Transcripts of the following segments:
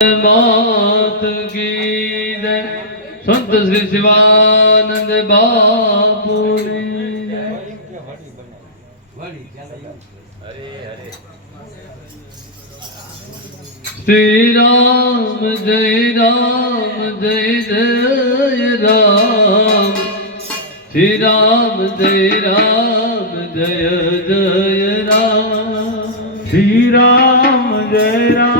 માત કી જય સંત શ્રી શિવાનંદ બાપુ શ્રી રામ જય રામ જય જય રામ શ્રી રામ જય રામ જય જય રામ શ્રી રામ જય રામ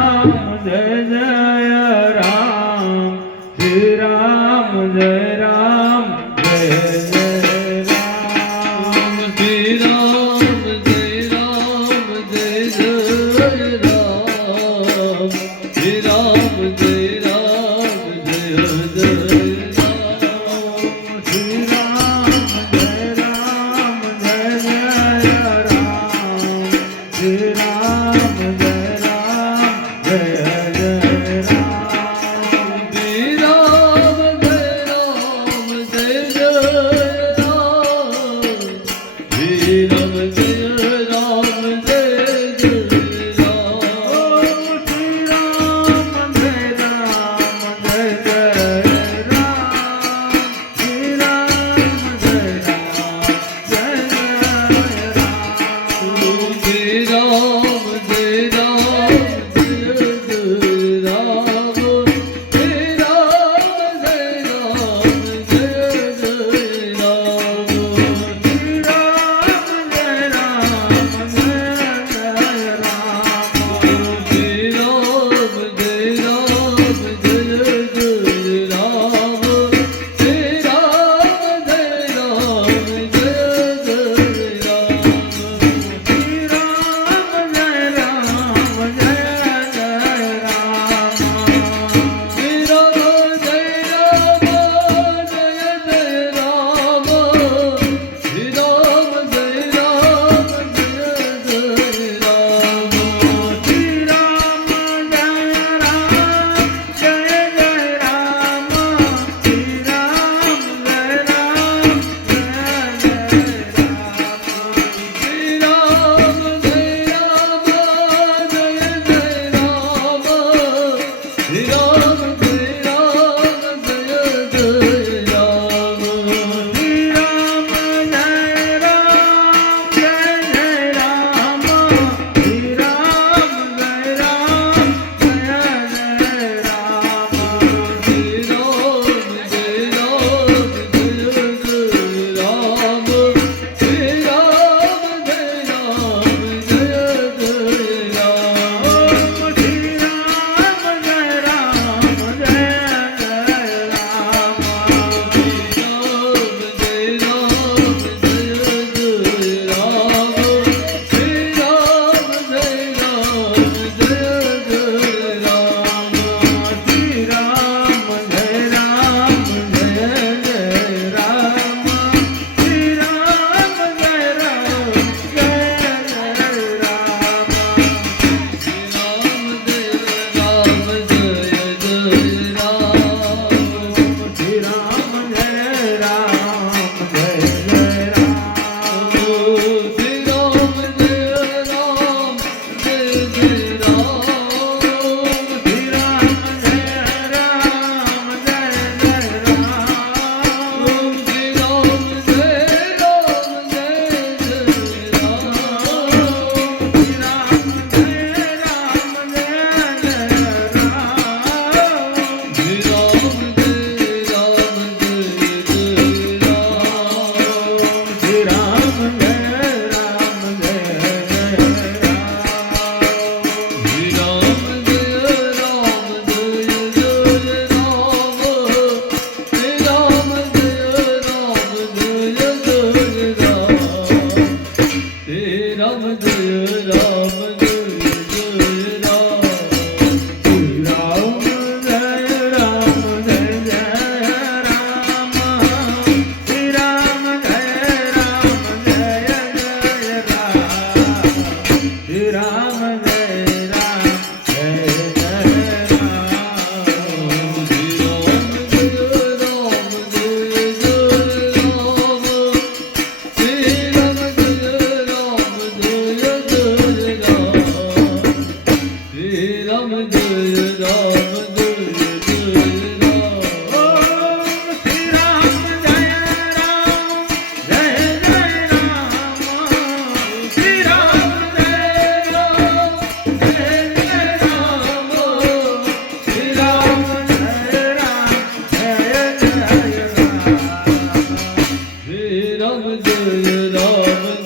રામ શ્રી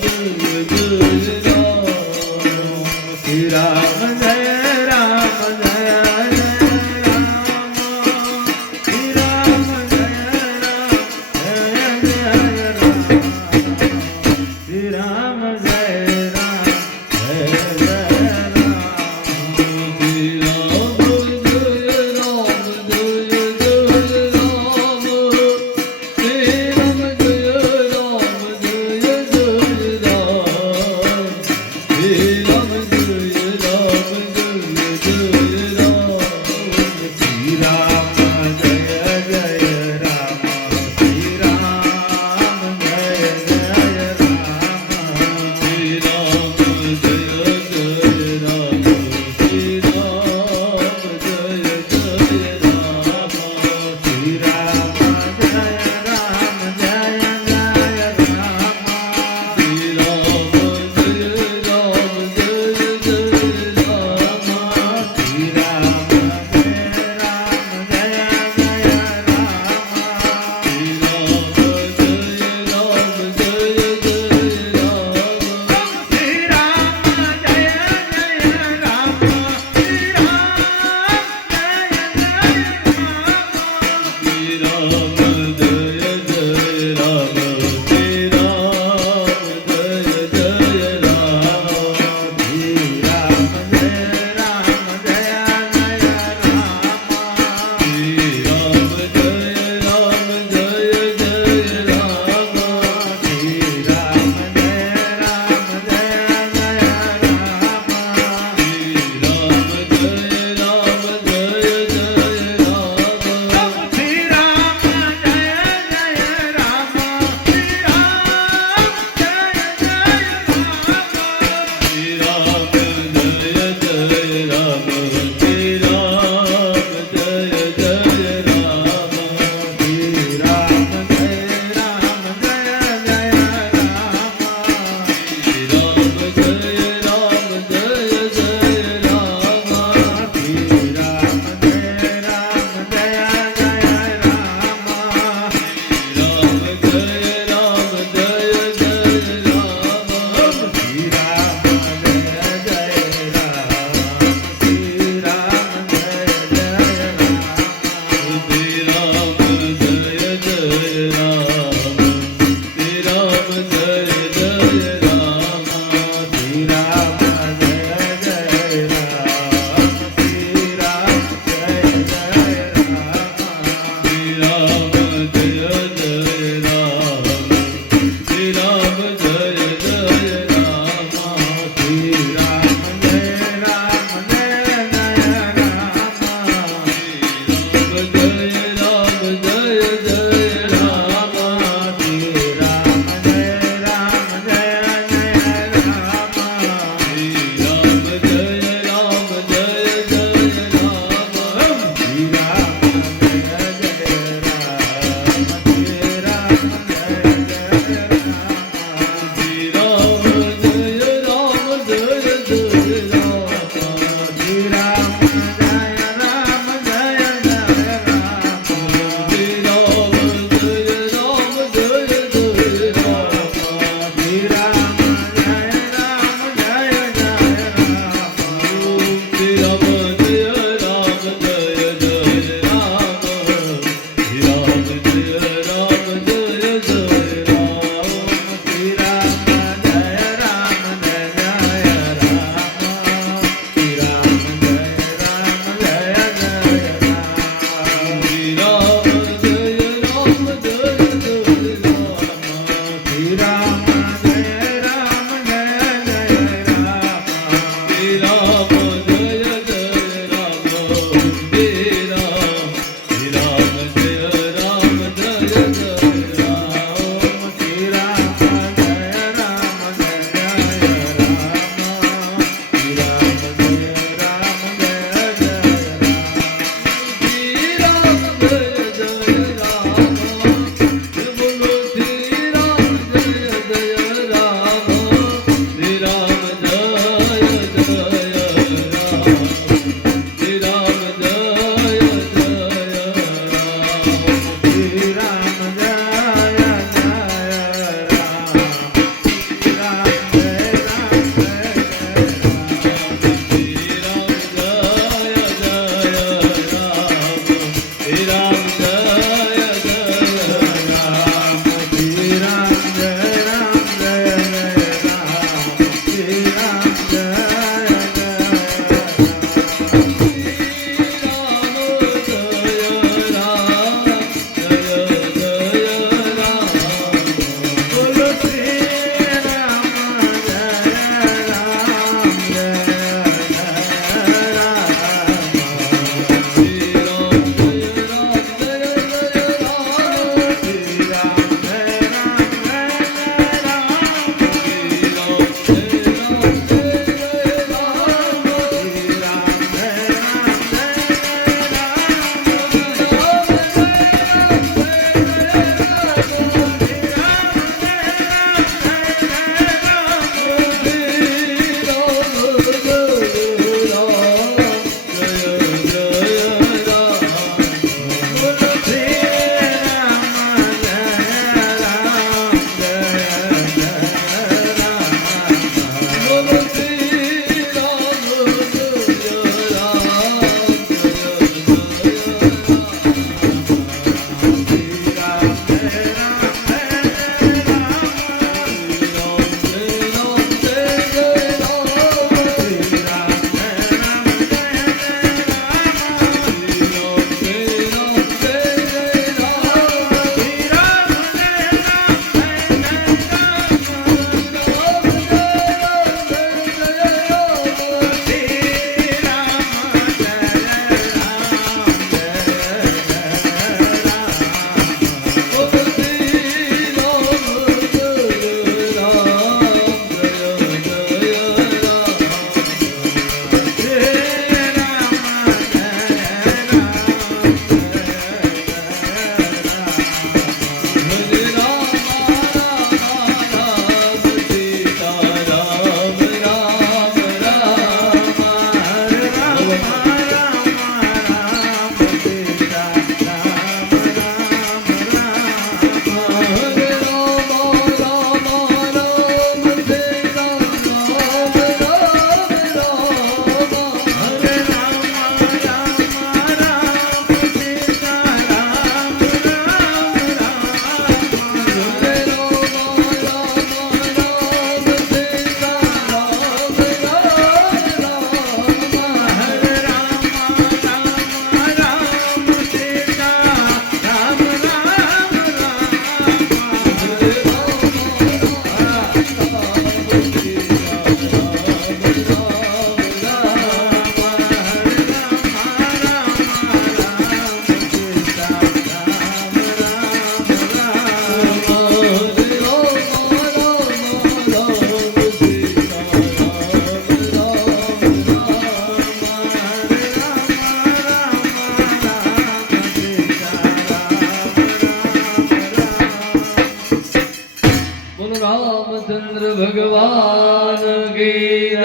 રામચંદ્ર ભગવાન કી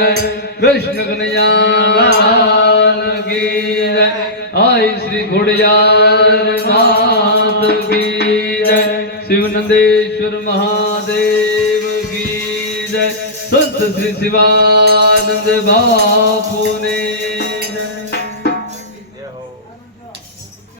કૃષ્ણ કનૈયાલાલ કી આય શ્રી ખોડિયાર નાથ કી શિવનંદેશ્વર મહાદેવ કી સંત શ્રી શિવાનંદ બાપુને